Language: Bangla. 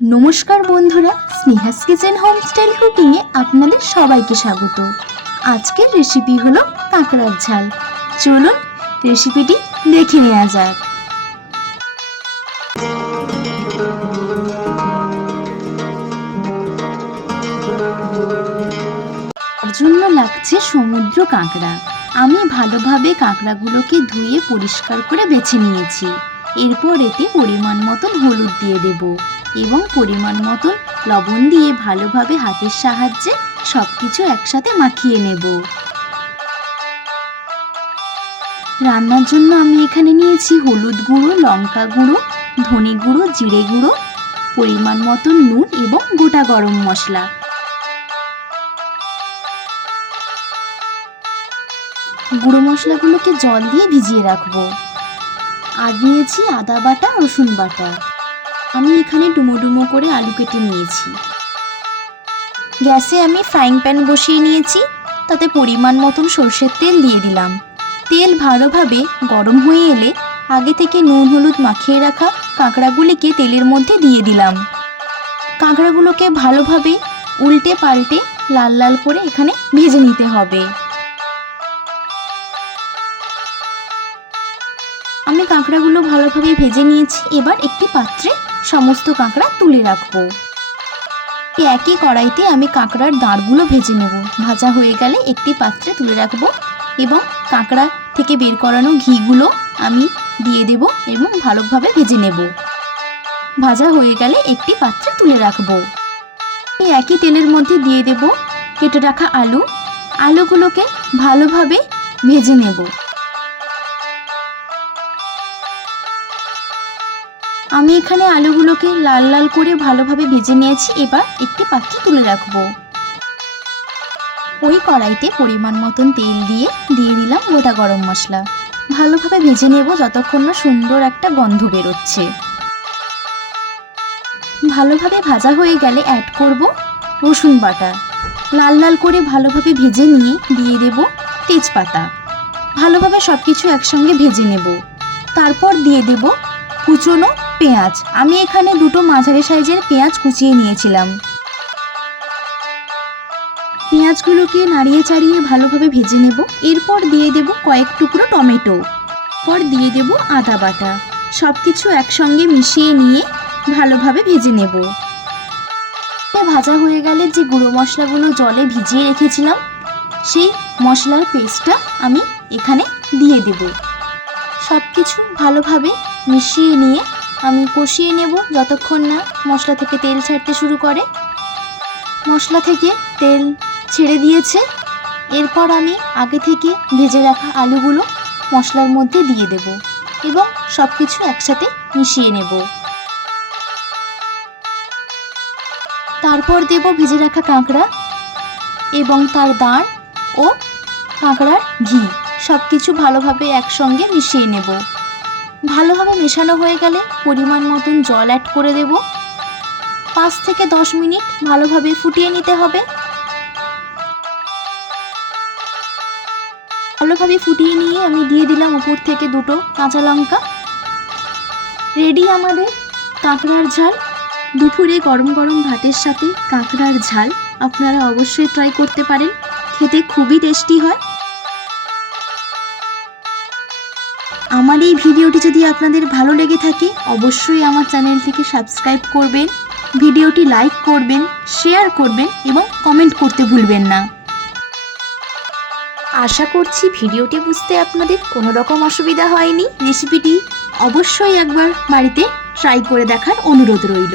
নমস্কার বন্ধুরা স্নেহাস কিচেন হোমস্টাইল কুকিংয়ে আপনাদের সবাইকে স্বাগত। আজকের রেসিপি হলো কাঁকড়ার ঝাল। চলুন রেসিপিটি দেখে নেওয়া যাক। জন্য লাগছে সমুদ্র কাঁকড়া। আমি ভালোভাবে কাঁকড়াগুলোকে ধুয়ে পরিষ্কার করে বেছে নিয়েছি। এরপর এতে পরিমাণ মতন হলুদ দিয়ে দেব। এবং পরিমাণ মতন লবণ দিয়ে ভালোভাবে হাতের সাহায্যে সব কিছু একসাথে মাখিয়ে নেব। রান্নার জন্য আমি এখানে নিয়েছি হলুদ গুঁড়ো, লঙ্কা গুঁড়ো, ধনে গুঁড়ো, জিরে গুঁড়ো, পরিমাণ মতন নুন এবং গোটা গরম মশলা। গুঁড়ো মশলাগুলোকে জল দিয়ে ভিজিয়ে রাখব। আর নিয়েছি আদা বাটা, রসুন বাটা। আমি এখানে ডুমো ডুমো করে আলু কেটে নিয়েছি। গ্যাসে আমি ফ্রাইং প্যান বসিয়ে নিয়েছি, তাতে পরিমাণ মতন সর্ষের তেল দিয়ে দিলাম। তেল ভালোভাবে গরম হয়ে এলে আগে থেকে নুন, হলুদ মাখিয়ে রাখা কাঁকড়াগুলিকে তেলের মধ্যে দিয়ে দিলাম। কাঁকড়াগুলোকে ভালোভাবে উল্টে পাল্টে লাল লাল করে এখানে ভেজে নিতে হবে। আমি কাঁকড়াগুলো ভালোভাবে ভেজে নিয়েছি, এবার একটি পাত্রে সমস্ত কাঁকড়া তুলে রাখব। একই কড়াইতে আমি কাঁকড়ার দাঁড়গুলো ভেজে নেব। ভাজা হয়ে গেলে একটি পাত্রে তুলে রাখব এবং কাঁকড়া থেকে বের করানো ঘিগুলো আমি দিয়ে দেব এবং ভালোভাবে ভেজে নেব। ভাজা হয়ে গেলে একটি পাত্রে তুলে রাখব। এই একই তেলের মধ্যে দিয়ে দেব কেটে রাখা আলু। আলুগুলোকে ভালোভাবে ভেজে নেব। আমি এখানে আলুগুলোকে লাল লাল করে ভালোভাবে ভেজে নিয়েছি। এবার একটি পাত্রে তুলে রাখব। ওই কড়াইতে পরিমাণ মতন তেল দিয়ে দিয়ে দিলাম গোটা গরম মশলা। ভালোভাবে ভেজে নেব যতক্ষণ না সুন্দর একটা গন্ধ বেরোচ্ছে। ভালোভাবে ভাজা হয়ে গেলে অ্যাড করব রসুন বাটা। লাল লাল করে ভালোভাবে ভেজে নিয়ে দিয়ে দেব তেজপাতা। ভালোভাবে সব কিছু একসঙ্গে ভেজে নেব। তারপর দিয়ে দেব কুচনো পেঁয়াজ। আমি এখানে দুটো মাঝারি সাইজের পেঁয়াজ কুচিয়ে নিয়েছিলাম। পেঁয়াজগুলোকে নাড়িয়ে চাড়িয়ে ভালোভাবে ভেজে নেব। এরপর দিয়ে দেব কয়েক টুকরো টমেটো। পর দিয়ে দেব আদা বাটা। সব কিছু একসঙ্গে মিশিয়ে নিয়ে ভালোভাবে ভেজে নেব। ভাজা হয়ে গেলে যে গুঁড়ো মশলাগুলো জলে ভিজিয়ে রেখেছিলাম, সেই মশলার পেস্টটা আমি এখানে দিয়ে দেব। সব কিছু ভালোভাবে মিশিয়ে নিয়ে আমি কষিয়ে নেব যতক্ষণ না মশলা থেকে তেল ছাড়তে শুরু করে। মশলা থেকে তেল ছেড়ে দিয়েছে। এরপর আমি আগে থেকে ভেজে রাখা আলুগুলো মশলার মধ্যে দিয়ে দেব এবং সব কিছু একসাথে মিশিয়ে নেব। তারপর দেব ভেজে রাখা কাঁকড়া এবং তার দাঁড় ও কাঁকড়ার ঘি। সব কিছু ভালোভাবে একসঙ্গে মিশিয়ে নেব। ভালোভাবে মেশানো হয়ে গেলে পরিমাণ মতন জল অ্যাড করে দেব। পাঁচ থেকে দশ মিনিট ভালোভাবে ফুটিয়ে নিতে হবে। ভালোভাবে ফুটিয়ে নিয়ে আমি দিয়ে দিলাম উপর থেকে দুটো কাঁচা লঙ্কা। রেডি আমাদের কাঁকড়ার ঝাল। দুপুরে গরম গরম ভাতের সাথে কাঁকড়ার ঝাল আপনারা অবশ্যই ট্রাই করতে পারেন। খেতে খুবই টেস্টি হয়। আমার এই ভিডিওটি যদি আপনাদের ভালো লেগে থাকে অবশ্যই আমার চ্যানেলটিকে সাবস্ক্রাইব করবেন ভিডিওটি লাইক করবেন শেয়ার করবেন এবং কমেন্ট করতে ভুলবেন না। আশা করছি ভিডিওটি বুঝতে আপনাদের কোনো রকম অসুবিধা হয়নি। রেসিপিটি অবশ্যই একবার বাড়িতে ট্রাই করে দেখার অনুরোধ রইল।